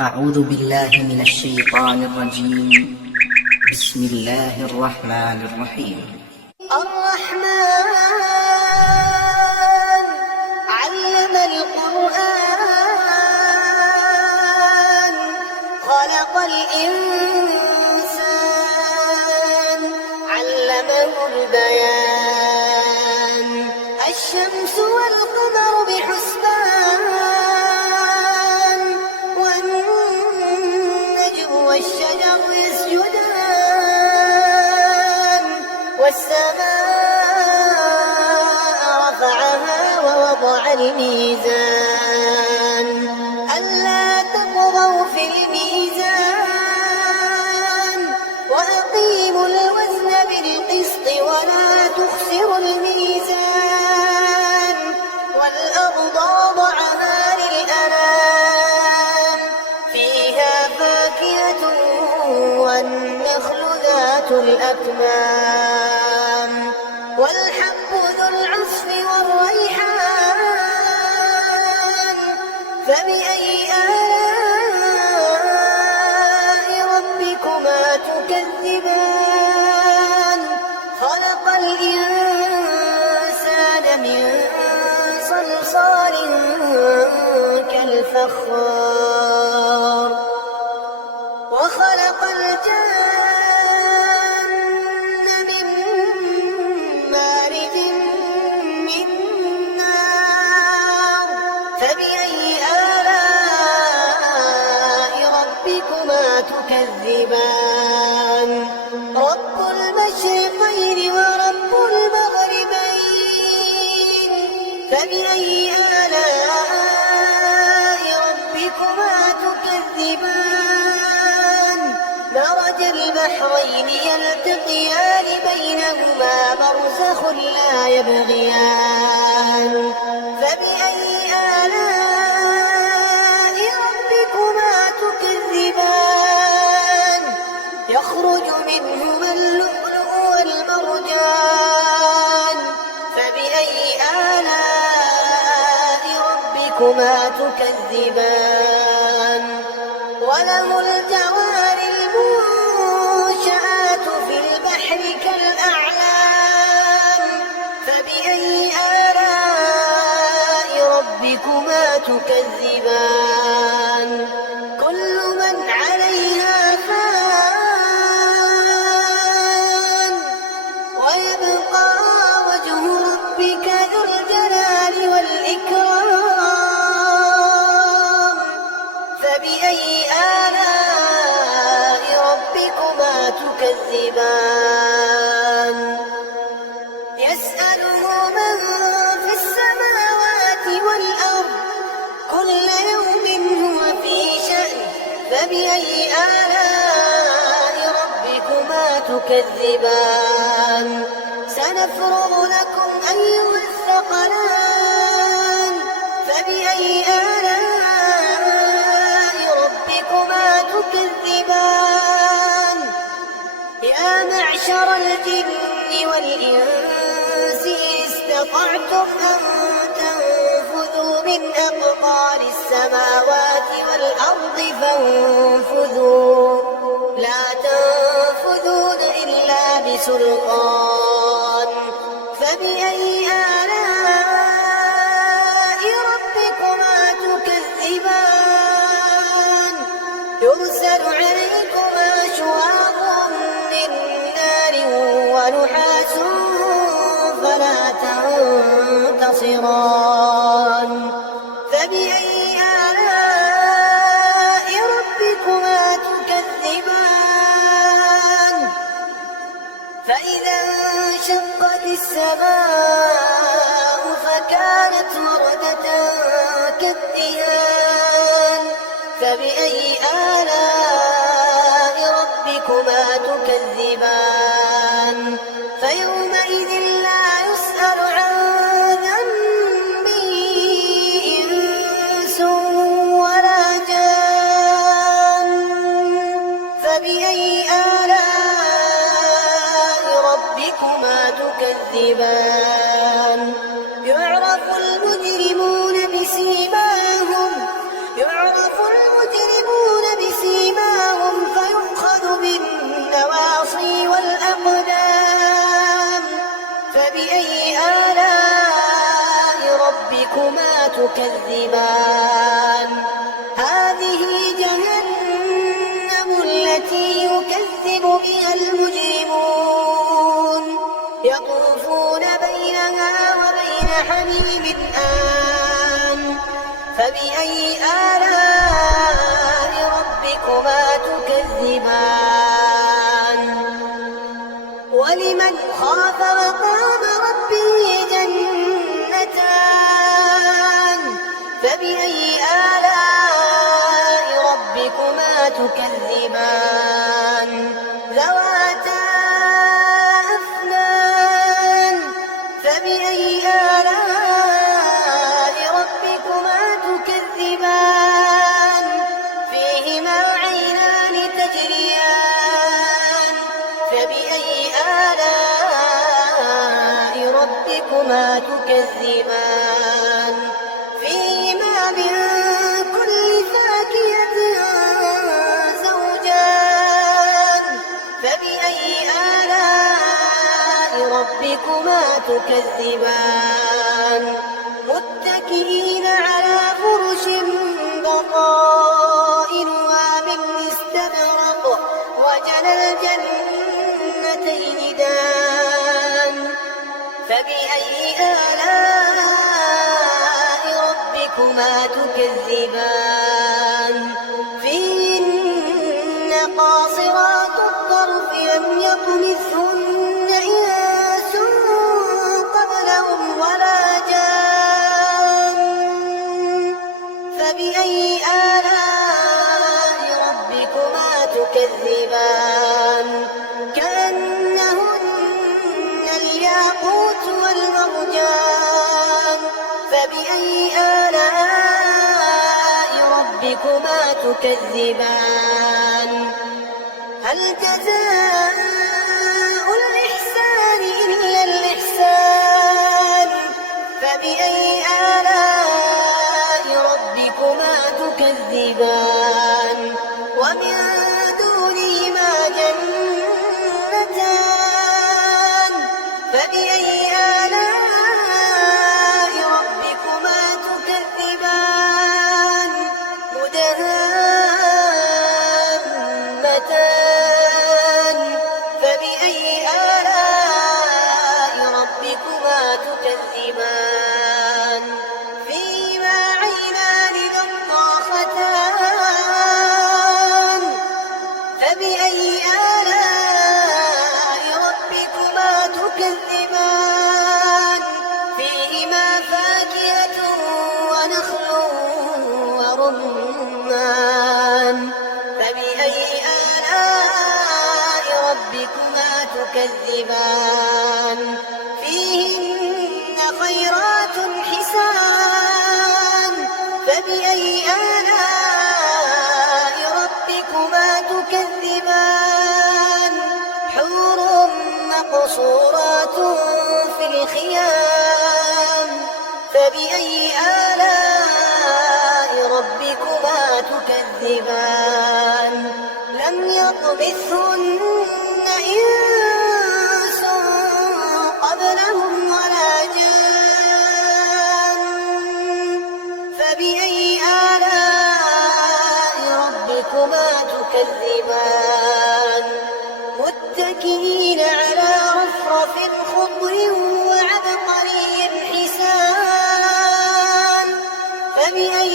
أعوذ بالله من الشيطان الرجيم. بسم الله الرحمن الرحيم. الرحمن علم القرآن خلق الإنسان علمه البيان الشمس والقمر بحسبان والنجم والشجر يسجدان والسماء رفعها ووضع الميزان ألا تطغوا في الميزان وأقيموا الوزن بالقسط ولا تخسروا الميزان والأرض وضعها للأنام فيها فاكهة والنخل ذات الأكمام والحب ذو العصف والريحان فبأي آلاء ربكما تكذبان خلق الإنسان من صلصال كالفخار وخلق الجن من مارج من نار فبأي آلاء ربكما تكذبان رب المشرقين ورب المغربين فبأي آلاء ربكما تكذبان مرج البحرين يلتقيان بينهما برزخ لا يبغيان فبأي آلاء ربكما تكذبان يخرج منهما اللؤلؤ والمرجان فبأي آلاء ربكما تكذبان وله الجوار المنشآت في البحر كالأعلام فبأي آلاء ربكما تكذبان كل من عليها فان ويبقى وجه ربك ذو الجلال والإكرام فبأي آلاء ربكما تكذبان يسأله من في السماوات والأرض كل يوم هو في شأن فبأي آلاء ربكما تكذبان سنفرغ لكم أيها الثقلان فبأي آلاء ربكما تكذبان يا معشر الجن والإنس إن استطعتم أن تنفذوا من أقطار السماوات والأرض فانفذوا لا تنفذون إلا بسلطان فبأي آلاء ربكما تكذبان يرسل عليكما شواظ من نار ونحاس فلا تنتصران فبأي آلاء ربكما تكذبان فإذا انشقت السماء فكانت وردة كالدهان فبأي آلاء ربكما تكذبان فيومئذ لا يسأل عن ذنبه إنس ولا جان فبأي آلاء ربكما تكذبان يعرف المجرمون بسيماهم يعرف المجرمون تكذبان هذه جهنم التي يكذب بها المجرمون يطوفون بينها وبين حميم آن فبأي آلاء ربكما تكذبان ولمن خاف مقام ربه جنتان فبأي آلاء ربكما تكذبان ذواتا أفنان فبأي آلاء ربكما تكذبان فيهما عينان تجريان فبأي آلاء ربكما تكذبان فيهما من كل فاكهة زوجان فبأي آلاء ربكما تكذبان متكئين على فرش بطائنها من استبرق وجنى الجنتين دان فبأي آلاء ربكما تكذبان فيهن قاصرات الطرف لم يطمثهن إنس قبلهم ولا جان فبأي آلاء ربكما تكذبان كأنهن الياقوت والمرجان فبأي آلاء ربكما تكذبان هل جزاء الإحسان إلا الإحسان فبأي آلاء ربكما تكذبان ومن دونهما جنتان فبأي آلاء ربكما تكذبان مدهامتان فبأي آلاء ربكما تكذبان فيهما عينان نضاختان فبأي آلاء ربكما تكذبان فيهما فاكهة ونخل ورمان فبأي آلاء ربكما تكذبان فيهن خيرات حسان فبأي آلاء ربكما تكذبان حور مقصورات في الخيام فبأي آلاء ربكما تكذبان لم يطمثهن إنس قبلهم ولا جان فبأي آلاء ربكما تكذبان متكئين على رفرف خضر وعبقري حسان فبأي